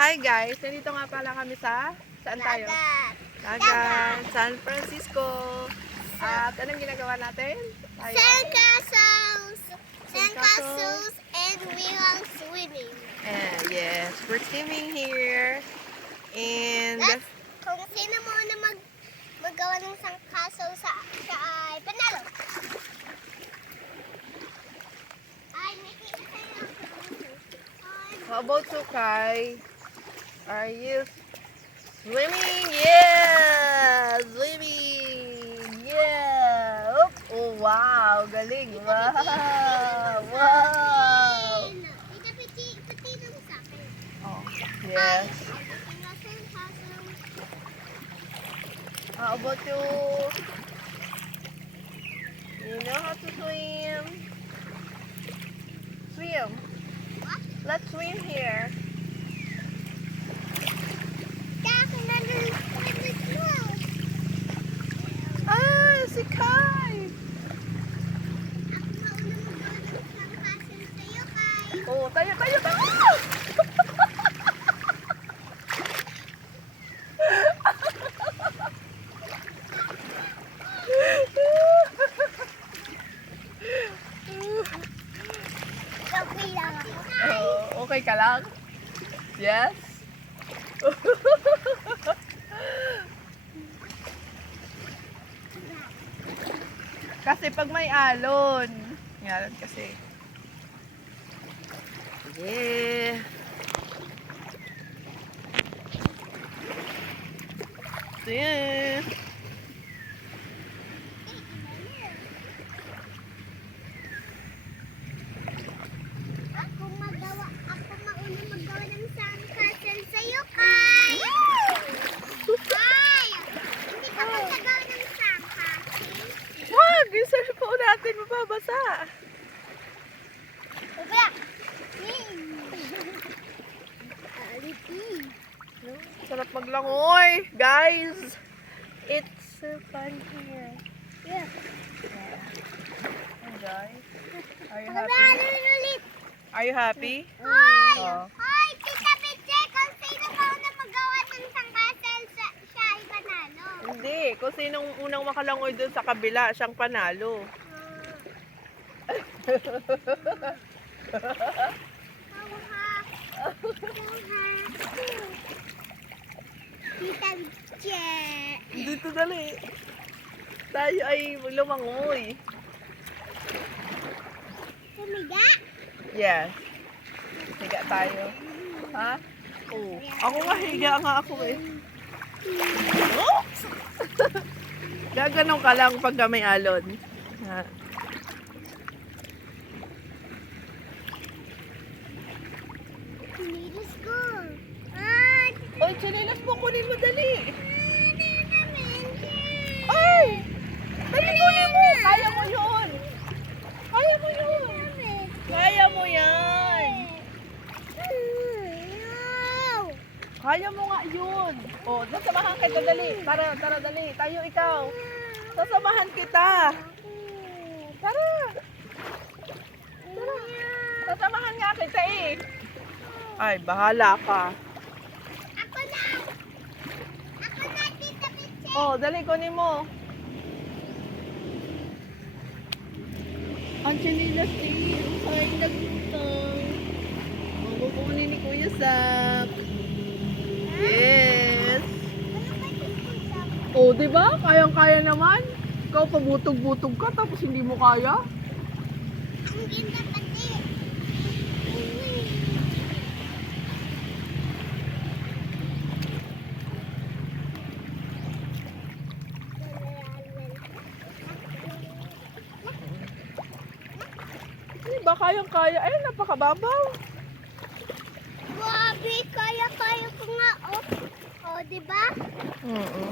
Hi guys, nandito nga pala kami sa, saan tayo? Dagat, San Francisco. At anong ginagawa natin? Tayo. Sandcastles, and we are swimming. Yes, we're swimming here. And Kung sino muna maggawa ng sandcastle sa ay panalo. Ay, nakikita tayo. how about you, Kai? Are you swimming? Yeah! Swimming! Yeah! Oop. Oh, wow! Galing! Wow! Wow! Pati lang sa akin. Oh, yes. Sandcastle. How about you? You know how to swim? Swim. What? Let's swim here. Ah, si Kai! Oh, tayo, tayo, tayo! Oh, okay ka lang? Yes? Kasi pag may alon. May alon kasi. Yeah. Yeah. Ako mauna maggawa ng sandcastle sa'yo, Kai. Kai, hindi ka ba nagawa ng sandcastle? Wag! Yung cellphone natin mababasa. Wala. Sarap maglangoy. Guys, it's so fun here. Yeah. Enjoy. Are you Wala happy? ulit. Are you happy? Hoy! Oh. Hoy! Tita Piche, kung sino mauna magawa ng sandcastle, siya ay panalo. Hindi. Kung sinong unang makalangoy dun sa kabila, siyang panalo. Tita Piche. Dito dali. Tayo ay lumangoy. Tumiga? Yes. Higa tayo. Ha? Oo. Ako nga, higa nga ako eh. Oops! Gaganon ka lang pag may alon. Ha? Sinilas ko. Oy, chinilas mo, kunin mo dali. Namin. Ay! Dali, kunin mo. Kaya mo yun. Kaya mo yun. Kaya mo yan. Kaya mo nga yun. O, sasamahan kita, dali. Tara, dali. Tayo, ikaw. Sasamahan kita. Tara. Sasamahan nga kita eh. Ay, bahala ka. Ako na, Tita Piche. Oh, dali, kunin mo. Ang chinilas eh. Ang sayang na gusto. O, kukunin ni Kuya Sak. Yes. Oh, di ba? Kayang-kaya naman. Ikaw pabutog-butog ka tapos hindi mo kaya. Ang ganda pati. Di ba? Kayang-kaya. Ay, napakababaw. Grabe, kaya ko nga. Oh, di ba? Oo.